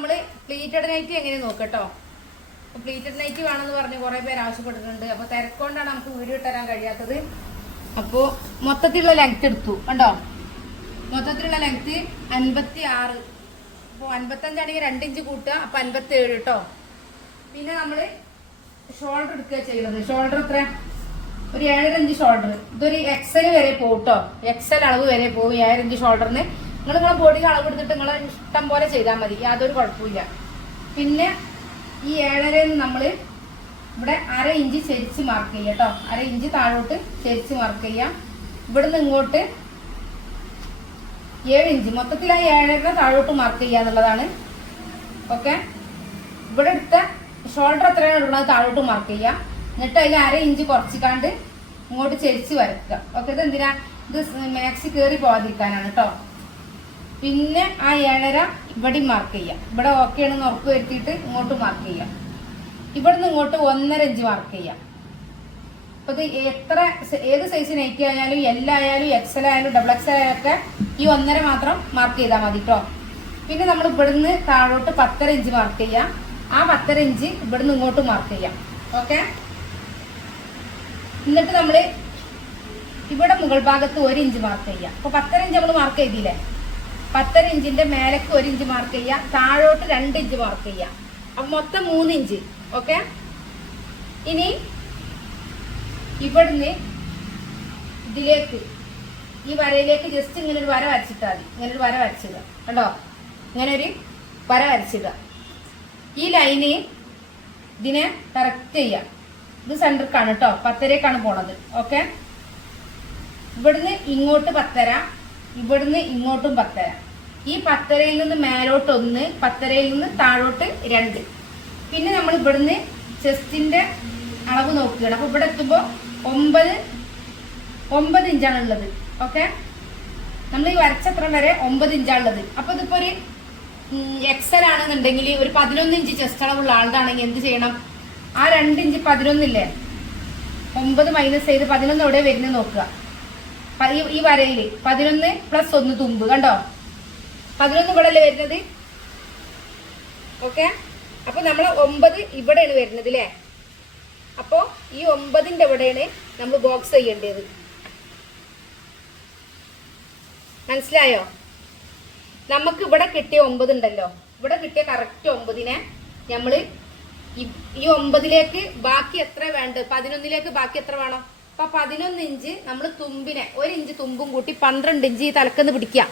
നമ്മൾ pleated nightie എങ്ങനെ നോക്കട്ടോ? പ്ലീറ്റഡ് നൈറ്റി വേണമെന്ന് പറഞ്ഞ് കുറേ പേര് ആവശ്യപ്പെട്ടിട്ടുണ്ട്. അപ്പോൾ തിരക്കൊണ്ടാണ് നമുക്ക് വീഡിയോ തരാൻ കഴിയാത്തത്. അപ്പോൾ മൊത്തത്തിലുള്ള ലെങ്ത് എടുത്തു. കണ്ടോ? മൊത്തത്തിലുള്ള ലെങ്ത് അൻപത്തി ആറ് അപ്പോൾ അൻപത്തഞ്ചാണെങ്കിൽ രണ്ട് ഇഞ്ച് കൂട്ടുക. അപ്പോൾ അൻപത്തി ഏഴ് കേട്ടോ. പിന്നെ നമ്മൾ ഷോൾഡർ എടുക്കുക ചെയ്യുന്നത്. ഷോൾഡർ എത്ര? ഒരു ഏഴര ഇഞ്ച് ഷോൾഡർ ഇതൊരു എക്സൽ വരെ പോകും കേട്ടോ. എക്സൽ അളവ് വരെ പോകും ഏഴര ഇഞ്ച് ഷോൾഡറിന് നിങ്ങൾ നിങ്ങളെ ബോഡിക്ക് അളവ് എടുത്തിട്ട് നിങ്ങളെ ഇഷ്ടം പോലെ ചെയ്താൽ മതി. യാതൊരു കുഴപ്പമില്ല പിന്നെ ഈ ഏഴര നമ്മൾ ഇവിടെ അര ഇഞ്ച് ചെരിച്ച് മാർക്ക് ചെയ്യുക കേട്ടോ അര ഇഞ്ച് താഴോട്ട് ചെരിച്ച് മാർക്ക് ചെയ്യാം ഇവിടുന്ന് ഇങ്ങോട്ട് ഏഴ് ഇഞ്ച്. മൊത്തത്തിൽ ആ ഏഴര താഴോട്ട് മാർക്ക് ചെയ്യുക എന്നുള്ളതാണ്. ഓക്കെ ഇവിടെ എടുത്ത ഷോൾഡർ എത്രയാണ് ഉള്ളത് താഴോട്ട് മാർക്ക് ചെയ്യാം എന്നിട്ട് അതിൽ അര ഇഞ്ച് കുറച്ചിക്കാണ്ട് ഇങ്ങോട്ട് ചെരിച്ച് വരക്കുക. ഓക്കെ ഇത് എന്തിനാ ഇത് മാക്സി കയറി പോകാതിരിക്കാനാണ് കേട്ടോ പിന്നെ ആ ഏഴര ഇവിടെ മാർക്ക് ചെയ്യാം. ഇവിടെ ഓക്കെ ആണെന്ന് ഉറപ്പ് വരുത്തിയിട്ട് ഇങ്ങോട്ട് മാർക്ക് ചെയ്യാം. ഇവിടുന്ന് ഇങ്ങോട്ട് ഒന്നര ഇഞ്ച് മാർക്ക് ചെയ്യാം. അപ്പൊ ഇത് എത്ര ഏത് സൈസ് നൈറ്റി ആയാലും എൽ ആയാലും എക്സൽ ആയാലും ഡബിൾ എക്സൽ ആയാലും ഒക്കെ ഈ ഒന്നര മാത്രം മാർക്ക് ചെയ്താൽ മതി കേട്ടോ പിന്നെ നമ്മൾ ഇവിടുന്ന് താഴോട്ട് പത്തര ഇഞ്ച് മാർക്ക് ചെയ്യാം. ആ പത്തര ഇഞ്ച് ഇവിടുന്ന് ഇങ്ങോട്ട് മാർക്ക് ചെയ്യാം. ഓക്കെ എന്നിട്ട് നമ്മൾ ഇവിടെ മുകൾ ഭാഗത്ത് ഒരു ഇഞ്ച് മാർക്ക് ചെയ്യാം. അപ്പൊ പത്തര ഇഞ്ച് നമ്മൾ മാർക്ക് ചെയ്തില്ലേ? പത്തര ഇഞ്ചിന്റെ മേലേക്ക് ഒരു ഇഞ്ച് മാർക്ക് ചെയ്യാം താഴോട്ട് രണ്ട് ഇഞ്ച് മാർക്ക് ചെയ്യാം. അപ്പൊ മൊത്തം മൂന്ന് ഇഞ്ച് ഓക്കെ ഇനി ഇവിടുന്ന് ഇതിലേക്ക് ഈ വരയിലേക്ക് ജസ്റ്റ് ഇങ്ങനെ ഒരു വര വരച്ചിട്ടാൽ മതി. ഇങ്ങനെ ഒരു വര വരച്ചിടുക കണ്ടോ? ഇങ്ങനെ ഒരു വര വരച്ചിടുക. ഈ ലൈന് ഇതിനെ കറക്റ്റ് ചെയ്യാം. ഇത് സെന്റർക്കാണ് കേട്ടോ. പത്തരക്കാണ് പോണത് ഓക്കെ ഇവിടുന്ന് ഇങ്ങോട്ട് പത്തര ഇവിടുന്ന് ഇങ്ങോട്ടും പത്തര. ഈ പത്തരയിൽ നിന്ന് മേലോട്ട് ഒന്ന് പത്തരയിൽ നിന്ന് താഴോട്ട് രണ്ട്. പിന്നെ നമ്മൾ ഇവിടുന്ന് ചെസ്റ്റിന്റെ അളവ് നോക്കുകയാണ്. അപ്പൊ ഇവിടെ എത്തുമ്പോൾ ഒമ്പത് ഒമ്പത് ഇഞ്ചാണ് ഉള്ളത്. ഓക്കെ? നമ്മൾ ഈ വരച്ചത്ര വരെ ഒമ്പത് ഇഞ്ചാണ് ഉള്ളത്. അപ്പൊ ഇതിപ്പോ ഒരു എക്സൽ ആണെന്നുണ്ടെങ്കിൽ ഒരു പതിനൊന്ന് ഇഞ്ച് ചെസ്റ്റ് അളവുള്ള ആളുതാണെങ്കിൽ എന്ത് ചെയ്യണം? ആ രണ്ട് ഇഞ്ച് പതിനൊന്നില്ലേ? ഒമ്പത് മൈനസ് ചെയ്ത് പതിനൊന്ന് എവിടെ വരുന്നത് നോക്കുക. ഈ- ഈ വരയിൽ പതിനൊന്ന് പ്ലസ് ഒന്ന് തുമ്പ് കണ്ടോ? പതിനൊന്ന് ഇവിടെ അല്ലേ വരുന്നത്? ഓക്കെ അപ്പൊ നമ്മൾ ഒമ്പത് ഇവിടെയാണ് വരുന്നത് അല്ലേ അപ്പോ ഈ ഒമ്പതിന്റെ ഇവിടെയാണ് നമ്മൾ ബോക്സ് ചെയ്യേണ്ടത്. മനസ്സിലായോ? നമുക്ക് ഇവിടെ കിട്ടിയ ഒമ്പത് ഉണ്ടല്ലോ. ഇവിടെ കിട്ടിയ കറക്റ്റ് ഒമ്പതിനെ നമ്മൾ ഈ- ഈ ഒമ്പതിലേക്ക് ബാക്കി എത്ര വേണ്ട പതിനൊന്നിലേക്ക് ബാക്കി എത്ര വേണം? അപ്പൊ പതിനൊന്ന് ഇഞ്ച് നമ്മൾ തുമ്പിനെ ഒരു ഇഞ്ച് തുമ്പും കൂട്ടി പന്ത്രണ്ട് ഇഞ്ച് ഈ തലക്കെന്ന് പിടിക്കുക.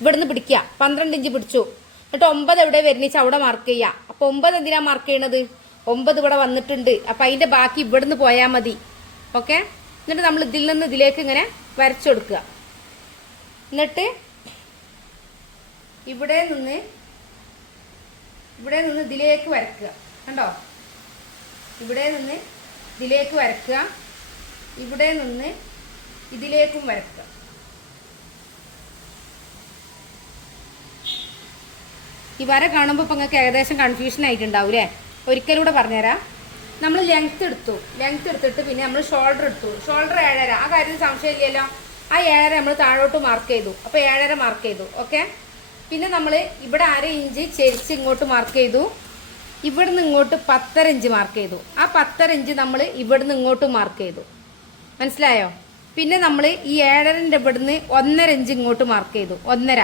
ഇവിടുന്ന് പിടിക്കുക. പന്ത്രണ്ട് ഇഞ്ച് പിടിച്ചു. എന്നിട്ട് ഒമ്പത് എവിടെ വരുന്നിച്ച് അവിടെ മാർക്ക് ചെയ്യുക. അപ്പൊ ഒമ്പത് എന്തിനാ മാർക്ക് ചെയ്യണത്? ഒമ്പത് ഇവിടെ വന്നിട്ടുണ്ട്. അപ്പൊ അതിന്റെ ബാക്കി ഇവിടുന്ന് പോയാൽ മതി. ഓക്കെ എന്നിട്ട് നമ്മൾ ഇതിൽ നിന്ന് ഇതിലേക്ക് ഇങ്ങനെ വരച്ചെടുക്കുക എന്നിട്ട് ഇവിടെ നിന്ന് ഇവിടെ നിന്ന് ഇതിലേക്ക് വരക്കുക. കണ്ടോ? ഇവിടെ നിന്ന് ഇതിലേക്ക് വരക്കുക. ഇവിടെ നിന്ന് ഇതിലേക്കും വരക്കുക. ഈ വര കാണുമ്പോൾ ഇപ്പം നിങ്ങൾക്ക് ഏകദേശം കൺഫ്യൂഷൻ ആയിട്ടുണ്ടാവും അല്ലേ ഒരിക്കലൂടെ പറഞ്ഞുതരാം. നമ്മൾ ലെങ്ത് എടുത്തു. ലെങ്ത് എടുത്തിട്ട് പിന്നെ നമ്മൾ ഷോൾഡർ എടുത്തു. ഷോൾഡർ ഏഴര. ആ കാര്യത്തിൽ സംശയമില്ലല്ലോ. ആ ഏഴര നമ്മൾ താഴോട്ട് മാർക്ക് ചെയ്തു. അപ്പോൾ ഏഴര മാർക്ക് ചെയ്തു. ഓക്കെ പിന്നെ നമ്മൾ ഇവിടെ അര ഇഞ്ച് ചെരിച്ച് ഇങ്ങോട്ട് മാർക്ക് ചെയ്തു. ഇവിടുന്ന് ഇങ്ങോട്ട് പത്തര ഇഞ്ച് മാർക്ക് ചെയ്തു. ആ പത്തര ഇഞ്ച് നമ്മൾ ഇവിടുന്ന് ഇങ്ങോട്ട് മാർക്ക് ചെയ്തു. മനസ്സിലായോ? പിന്നെ നമ്മൾ ഈ ഏഴരന്റെ ഇവിടുന്ന് ഒന്നര ഇഞ്ച് ഇങ്ങോട്ട് മാർക്ക് ചെയ്തു. ഒന്നര.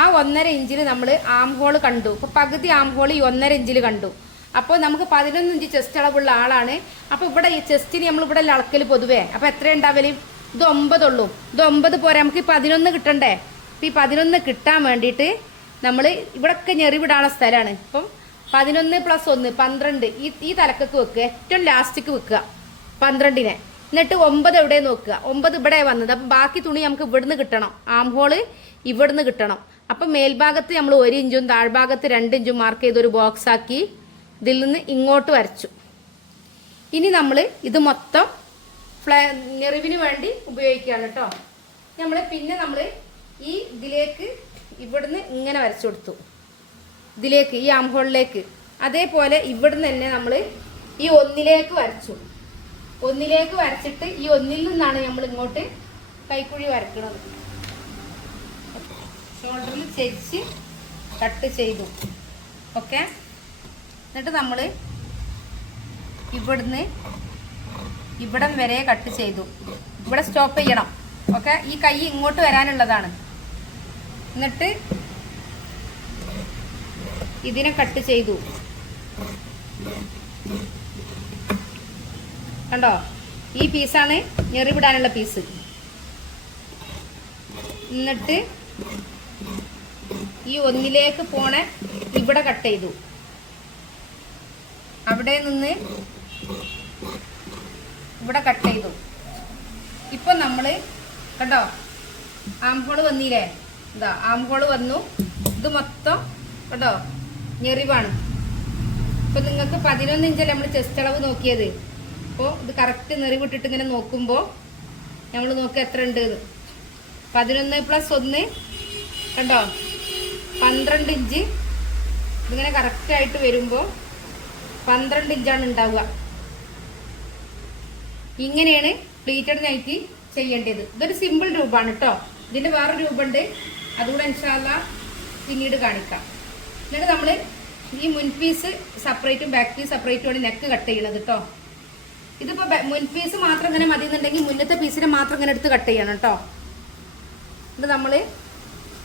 ആ ഒന്നര ഇഞ്ചിൽ നമ്മൾ ആം ഹോൾ കണ്ടു. ഇപ്പോൾ പകുതി ആം ഹോൾ ഈ ഒന്നര ഇഞ്ചിൽ കണ്ടു. അപ്പോൾ നമുക്ക് പതിനൊന്ന് ഇഞ്ച് ചെസ്റ്റ് അളവുള്ള ആളാണ്. അപ്പോൾ ഇവിടെ ഈ ചെസ്റ്റിന് നമ്മൾ ഇവിടെ അളക്കൽ പൊതുവേ. അപ്പോൾ എത്ര ഉണ്ടാവൽ? ഇത് ഒമ്പതുള്ളൂ ഇത് ഒമ്പത് പോരാ. നമുക്ക് ഈ പതിനൊന്ന് കിട്ടണ്ടേ? അപ്പം ഈ പതിനൊന്ന് കിട്ടാൻ വേണ്ടിയിട്ട് നമ്മൾ ഇവിടെയൊക്കെ ഞെറിവിടാനുള്ള സ്ഥലമാണ് ഇപ്പം പതിനൊന്ന് പ്ലസ് ഒന്ന് പന്ത്രണ്ട്. ഈ ഈ തലക്കൊക്കെ വെക്കുക. ഏറ്റവും ലാസ്റ്റിക്ക് വെക്കുക. പന്ത്രണ്ടിനെ. എന്നിട്ട് ഒമ്പത് എവിടെ നോക്കുക. ഒമ്പത് ഇവിടെ വന്നത്. അപ്പം ബാക്കി തുണി നമുക്ക് ഇവിടുന്ന് കിട്ടണം. ആം ഹോൾ ഇവിടുന്ന് കിട്ടണം. അപ്പം മേൽഭാഗത്ത് നമ്മൾ ഒരു ഇഞ്ചും താഴ്ഭാഗത്ത് രണ്ട് ഇഞ്ചും മാർക്ക് ചെയ്ത് ഒരു ബോക്സ് ആക്കി ഇതിൽ നിന്ന് ഇങ്ങോട്ട് വരച്ചു. ഇനി നമ്മൾ ഇത് മൊത്തം ഫ്ലാ നിറിവിന് വേണ്ടി ഉപയോഗിക്കുകയാണ് കേട്ടോ. നമ്മൾ പിന്നെ നമ്മൾ ഈ ഇതിലേക്ക് ഇവിടുന്ന് ഇങ്ങനെ വരച്ചു കൊടുത്തു. ഇതിലേക്ക് ഈ ആംഹോളിലേക്ക് അതേപോലെ ഇവിടുന്ന് തന്നെ നമ്മൾ ഈ ഒന്നിലേക്ക് വരച്ചു. ഒന്നിലേക്ക് വരച്ചിട്ട് ഈ ഒന്നിൽ നിന്നാണ് നമ്മൾ ഇങ്ങോട്ട് കൈക്കുഴി വരക്കുന്നത് ഷോൾഡറിൽ ചെരിച്ച് കട്ട് ചെയ്തു. ഓക്കെ എന്നിട്ട് നമ്മൾ ഇവിടുന്ന് ഇവിടം വരെ കട്ട് ചെയ്തു. ഇവിടെ സ്റ്റോപ്പ് ചെയ്യണം. ഓക്കെ ഈ കൈ ഇങ്ങോട്ട് വരാനുള്ളതാണ്. എന്നിട്ട് ഇതിനെ കട്ട് ചെയ്തു. കണ്ടോ? ഈ പീസാണ് ഞെറിവിടാനുള്ള പീസ് എന്നിട്ട് ഈ ഒന്നിലേക്ക് പോണ ഇവിടെ കട്ട് ചെയ്തു. അവിടെ നിന്ന് ഇവിടെ കട്ട് ചെയ്തു. ഇപ്പൊ നമ്മൾ കണ്ടോ? ആംഹോൾ വന്നില്ലേ? എന്താ ആംഹോൾ വന്നു. ഇത് മൊത്തം കേട്ടോ ഞെറിവാണ്. ഇപ്പൊ നിങ്ങൾക്ക് പതിനൊന്ന് ഇഞ്ചല്ലേ നമ്മൾ ചെസ്റ്റ് അളവ് നോക്കിയത്? അപ്പോൾ ഇത് കറക്റ്റ് നെറിവിട്ടിട്ട് ഇങ്ങനെ നോക്കുമ്പോൾ നമ്മൾ നോക്കുക എത്ര ഉണ്ട് എന്ന് പതിനൊന്ന് പ്ലസ് ഒന്ന് കണ്ടോ? പന്ത്രണ്ട് ഇഞ്ച്. ഇതിങ്ങനെ കറക്റ്റായിട്ട് വരുമ്പോൾ പന്ത്രണ്ട് ഇഞ്ചാണ് ഉണ്ടാവുക ഇങ്ങനെയാണ് പ്ലീറ്റഡ് നൈറ്റി ചെയ്യേണ്ടത്. ഇതൊരു സിമ്പിൾ രൂപമാണ് കേട്ടോ ഇതിന്റെ വേറെ രൂപമുണ്ട് അതുകൂടെ ഇൻഷാല്ല പിന്നീട് കാണിക്കാം. എന്നിട്ട് നമ്മൾ ഈ മുൻ പീസ് സെപ്പറേറ്റും ബാക്ക് പീസ് സെപ്പറേറ്റും ആണ് നെക്ക് കട്ട് ചെയ്യണത് കേട്ടോ ഇതിപ്പോ മുൻ പീസ് മാത്രം ഇങ്ങനെ മതി എന്നുണ്ടെങ്കിൽ മുന്നത്തെ പീസിനെ മാത്രം ഇങ്ങനെ എടുത്ത് കട്ട് ചെയ്യണം കേട്ടോ എന്നിട്ട് നമ്മൾ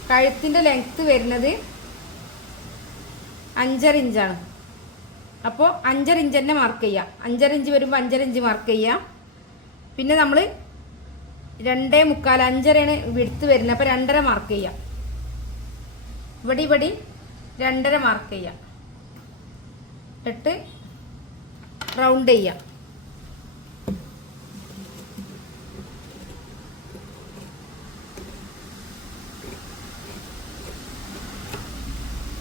കഴുത്തിന്റെ ലെങ്ത് വരുന്നത് അഞ്ചര ഇഞ്ചാണ് അപ്പോൾ അഞ്ചര ഇഞ്ച് തന്നെ മാർക്ക് ചെയ്യാം. അഞ്ചര ഇഞ്ച് വരുമ്പോൾ അഞ്ചര ഇഞ്ച് മാർക്ക് ചെയ്യാം. പിന്നെ നമ്മൾ രണ്ടേ മുക്കാൽ അഞ്ചരയാണ് വിടുത്ത് വരുന്നത്. അപ്പോൾ രണ്ടര മാർക്ക് ചെയ്യാം. ഇവിടെ ഇവിടെ രണ്ടര മാർക്ക് ചെയ്യാം. എന്നിട്ട് റൗണ്ട് ചെയ്യാം.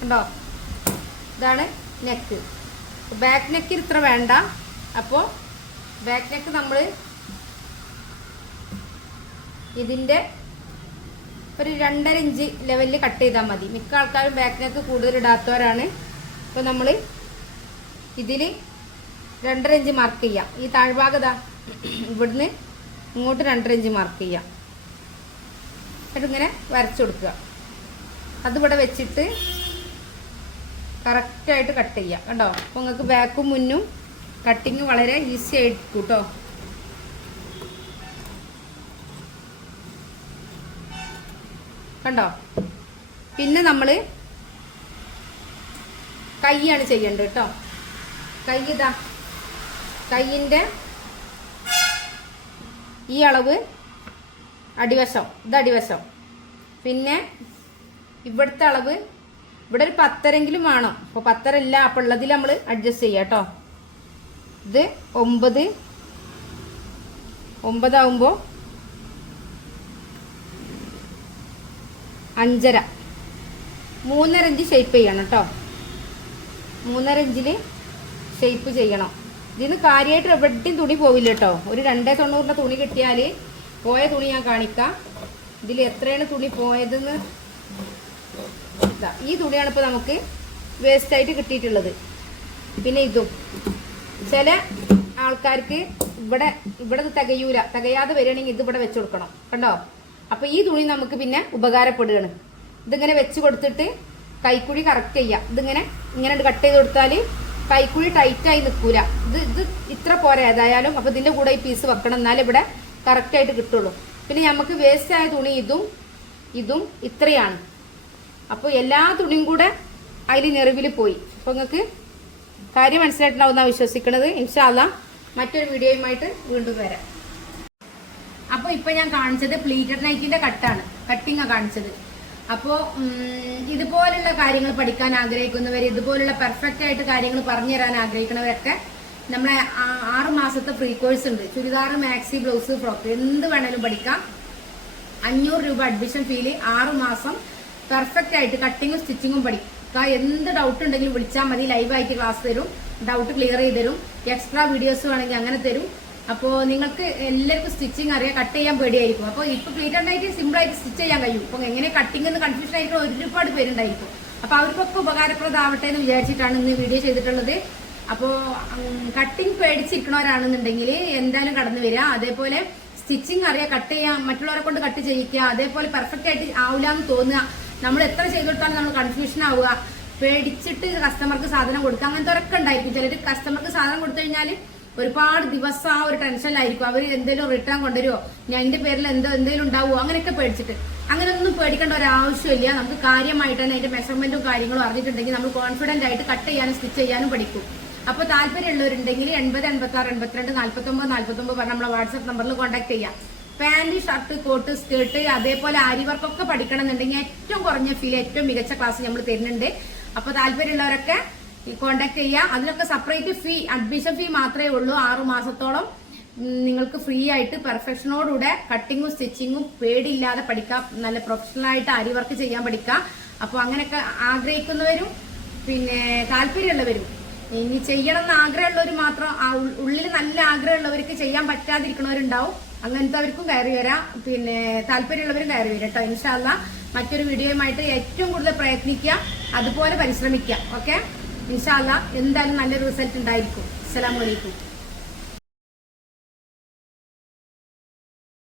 കണ്ടോ ഇതാണ് നെക്ക് ബാക്ക് നെക്ക് ഇത്ര വേണ്ട. അപ്പോൾ ബാക്ക് നെക്ക് നമ്മൾ ഇതിന്റെ ഒരു രണ്ടര ഇഞ്ച് ലെവലിൽ കട്ട് ചെയ്താൽ മതി. മിക്ക ആൾക്കാരും ബാക്ക് നെക്ക് കൂടുതൽ ഇടാത്തവരാണ്. അപ്പോൾ നമ്മൾ ഇതിൽ രണ്ടര ഇഞ്ച് മാർക്ക് ചെയ്യാം. ഈ താഴ്ഭാഗത ഇവിടുന്ന് ഇങ്ങോട്ട് രണ്ടര ഇഞ്ച് മാർക്ക് ചെയ്യാം. എന്നിട്ട് ഇങ്ങനെ വരച്ചു കൊടുക്കുക. അതിവിടെ വെച്ചിട്ട് കറക്റ്റായിട്ട് കട്ട് ചെയ്യാം. കണ്ടോ? അപ്പോൾ നിങ്ങൾക്ക് ബാക്കും മുന്നും കട്ടിങ് വളരെ ഈസി ആയിട്ട് കേട്ടോ കണ്ടോ? പിന്നെ നമ്മൾ കൈയാണ് ചെയ്യേണ്ടത് കേട്ടോ. കൈ ഇതാ. കൈയിന്റെ ഈ അളവ് അടിവശം. ഇത് അടിവശം. പിന്നെ ഇവിടുത്തെ അളവ് ഇവിടെ ഒരു പത്തരെങ്കിലും വേണം. അപ്പോൾ പത്തര ഇല്ല അപ്പോൾ ഉള്ളതിൽ നമ്മൾ അഡ്ജസ്റ്റ് ചെയ്യാം കേട്ടോ. ഇത് ഒമ്പത്. ഒമ്പതാവുമ്പോൾ അഞ്ചര. മൂന്നര ഇഞ്ച് ഷേപ്പ് ചെയ്യണം കേട്ടോ. മൂന്നര ഇഞ്ചിൽ ഷേപ്പ് ചെയ്യണം. ഇതിന് കാര്യമായിട്ട് എവിടെയും തുണി പോവില്ല കേട്ടോ. ഒരു രണ്ടേ തൊണ്ണൂറിന്റെ തുണി കിട്ടിയാൽ പോയ തുണി ഞാൻ കാണിക്കാം. ഇതിൽ എത്രയാണ് തുണി പോയതെന്ന് ഈ തുണിയാണ് ഇപ്പോൾ നമുക്ക് വേസ്റ്റ് ആയിട്ട് കിട്ടിയിട്ടുള്ളത്. പിന്നെ ഇതും. ചില ആൾക്കാർക്ക് ഇവിടെ ഇവിടെ തികയൂല. തികയാതെ വരികയാണെങ്കിൽ ഇത് ഇവിടെ വെച്ച് കൊടുക്കണം. കണ്ടോ? അപ്പൊ ഈ തുണി നമുക്ക് പിന്നെ ഉപകാരപ്പെടുകയാണ്. ഇതിങ്ങനെ വെച്ച് കൊടുത്തിട്ട് കൈക്കുഴി കറക്റ്റ് ചെയ്യുക ഇതിങ്ങനെ ഇങ്ങനെ കട്ട് ചെയ്ത് കൊടുത്താൽ കൈക്കുഴി ടൈറ്റായി നിൽക്കൂല. ഇത് ഇത് ഇത്ര പോരാ. ഏതായാലും അപ്പൊ ഇതിന്റെ കൂടെ ഈ പീസ് വെക്കണം. എന്നാലേ ഇവിടെ കറക്റ്റായിട്ട് കിട്ടുള്ളൂ. പിന്നെ നമുക്ക് വേസ്റ്റ് ആയ തുണി ഇതും ഇതും ഇത്രയാണ്. അപ്പോൾ എല്ലാ തുണിയും കൂടെ അതിൽ നെറിവിൽ പോയി. അപ്പോൾ നിങ്ങൾക്ക് കാര്യം മനസ്സിലായിട്ടുണ്ടാവുന്ന വിശ്വസിക്കുന്നത് ഇൻഷാല്ല മറ്റൊരു വീഡിയോയുമായിട്ട് വീണ്ടും വരാം. അപ്പോൾ ഇപ്പോൾ ഞാൻ കാണിച്ചത് പ്ലീറ്റഡ് നൈറ്റിന്റെ കട്ടാണ്. കട്ടിങ്ങാണ് കാണിച്ചത്. അപ്പോൾ ഇതുപോലുള്ള കാര്യങ്ങൾ പഠിക്കാൻ ആഗ്രഹിക്കുന്നവർ ഇതുപോലുള്ള പെർഫെക്റ്റ് ആയിട്ട് കാര്യങ്ങൾ പറഞ്ഞു തരാൻ ആഗ്രഹിക്കുന്നവരൊക്കെ നമ്മളെ ആറ് മാസത്തെ ഫ്രീ കോഴ്സ് ഉണ്ട്. ചുരിദാർ മാക്സി ബ്ലൗസ് ഫ്രോക്ക് എന്ത് വേണേലും പഠിക്കാം. അഞ്ഞൂറ് രൂപ അഡ്മിഷൻ ഫീൽ ആറ് മാസം പെർഫെക്റ്റ് ആയിട്ട് കട്ടിങ്ങും സ്റ്റിച്ചിങ്ങും പഠിക്കാം എന്ത് ഡൗട്ട് ഉണ്ടെങ്കിലും വിളിച്ചാൽ മതി ലൈവായിട്ട് ക്ലാസ് തരും. ഡൗട്ട് ക്ലിയർ ചെയ്ത് തരും. എക്സ്ട്രാ വീഡിയോസ് വേണമെങ്കിൽ അങ്ങനെ തരും. അപ്പോൾ നിങ്ങൾക്ക് എല്ലാവർക്കും സ്റ്റിച്ചിങ് അറിയാം കട്ട് ചെയ്യാൻ പേടിയായിരിക്കും. അപ്പോൾ ഇപ്പോൾ ഉണ്ടായിട്ട് സിമ്പിൾ ആയിട്ട് സ്റ്റിച്ച് ചെയ്യാൻ കഴിയും. അപ്പോൾ എങ്ങനെ കട്ടിംഗ് എന്ന് കൺഫ്യൂഷൻ ആയിട്ടുള്ള ഒരുപാട് പേരുണ്ടായിരിക്കും. അപ്പോൾ അവർക്കൊക്കെ ഉപകാരപ്രദമാവട്ടെ എന്ന് വിചാരിച്ചിട്ടാണ് ഇന്ന് വീഡിയോ ചെയ്തിട്ടുള്ളത്. അപ്പോൾ കട്ടിങ് പേടിച്ചിരിക്കണവരാണെന്നുണ്ടെങ്കിൽ എന്തായാലും കടന്നു വരിക. അതേപോലെ സ്റ്റിച്ചിങ് അറിയാം കട്ട് ചെയ്യാം മറ്റുള്ളവരെ കൊണ്ട് കട്ട് ചെയ്യിക്കുക. അതേപോലെ പെർഫെക്റ്റ് ആയിട്ട് ആവില്ല എന്ന് തോന്നുക. നമ്മൾ എത്ര ചെയ്തിട്ടാണ് നമ്മൾ കൺഫ്യൂഷൻ ആവുക. പേടിച്ചിട്ട് കസ്റ്റമർക്ക് സാധനം കൊടുക്കുക. അങ്ങനത്തെ ഒരൊക്കെ ഉണ്ടായിരിക്കും ചിലർ കസ്റ്റമർക്ക് സാധനം കൊടുത്തു കഴിഞ്ഞാൽ ഒരുപാട് ദിവസം ആ ഒരു ടെൻഷനിലായിരിക്കും അവർ എന്തെങ്കിലും റിട്ടേൺ കൊണ്ടുവരുമോ ഞാൻ എന്റെ പേരിൽ എന്തോ എന്തെങ്കിലും ഉണ്ടാവുമോ അങ്ങനെയൊക്കെ പേടിച്ചിട്ട്. അങ്ങനെയൊന്നും പേടിക്കേണ്ട ഒരു ആവശ്യമില്ല. നമുക്ക് കാര്യമായിട്ട് തന്നെ അതിന്റെ മെഷർമെന്റും കാര്യങ്ങളും അറിഞ്ഞിട്ടുണ്ടെങ്കിൽ നമ്മൾ കോൺഫിഡന്റ് ആയിട്ട് കട്ട് ചെയ്യാനും സ്റ്റിച്ച് ചെയ്യാനും പഠിക്കും. അപ്പോൾ താല്പര്യമുള്ളവരുണ്ടെങ്കിൽ എൺപത് എൺപത്തി ആറ് എൺപത്തിരണ്ട് നാൽപ്പത്തൊമ്പത് നാൽപ്പത്തൊമ്പത് പറഞ്ഞ നമ്മളെ വാട്സ്ആപ്പ് നമ്പറിൽ കോൺടാക്ട് ചെയ്യാം. പാന്റ് ഷർട്ട് കോട്ട് സ്കേർട്ട് അതേപോലെ ആരി വർക്കൊക്കെ പഠിക്കണം എന്നുണ്ടെങ്കിൽ ഏറ്റവും കുറഞ്ഞ ഫീൽ ഏറ്റവും മികച്ച ക്ലാസ് നമ്മൾ തരുന്നുണ്ട്. അപ്പൊ താല്പര്യമുള്ളവരൊക്കെ കോണ്ടാക്ട് ചെയ്യുക അതിനൊക്കെ സെപ്പറേറ്റ് ഫീ അഡ്മിഷൻ ഫീ മാത്രമേ ഉള്ളൂ. ആറു മാസത്തോളം നിങ്ങൾക്ക് ഫ്രീ ആയിട്ട് പെർഫെക്ഷനോടുകൂടെ കട്ടിങ്ങും സ്റ്റിച്ചിങ്ങും പേടിയില്ലാതെ പഠിക്കാം. നല്ല പ്രൊഫഷണൽ ആയിട്ട് അരി വർക്ക് ചെയ്യാൻ പഠിക്കാം. അപ്പോൾ അങ്ങനെയൊക്കെ ആഗ്രഹിക്കുന്നവരും പിന്നെ താല്പര്യമുള്ളവരും ഇനി ചെയ്യണം എന്ന് ആഗ്രഹമുള്ളവർ മാത്രം ഉള്ളിൽ നല്ല ആഗ്രഹമുള്ളവർക്ക് ചെയ്യാൻ പറ്റാതിരിക്കുന്നവരുണ്ടാവും. അങ്ങനത്തെവർക്കും കയറി വരാം. പിന്നെ താല്പര്യമുള്ളവരും കയറി വരാം കേട്ടോ. ഇൻഷാല്ല മറ്റൊരു വീഡിയോയുമായിട്ട് ഏറ്റവും കൂടുതൽ പ്രയത്നിക്കുക അതുപോലെ പരിശ്രമിക്കുക. ഓക്കെ ഇൻഷാല്ല എന്തായാലും നല്ലൊരു റിസൾട്ട് ഉണ്ടായിരിക്കും. അസ്സലാമു അലൈക്കും.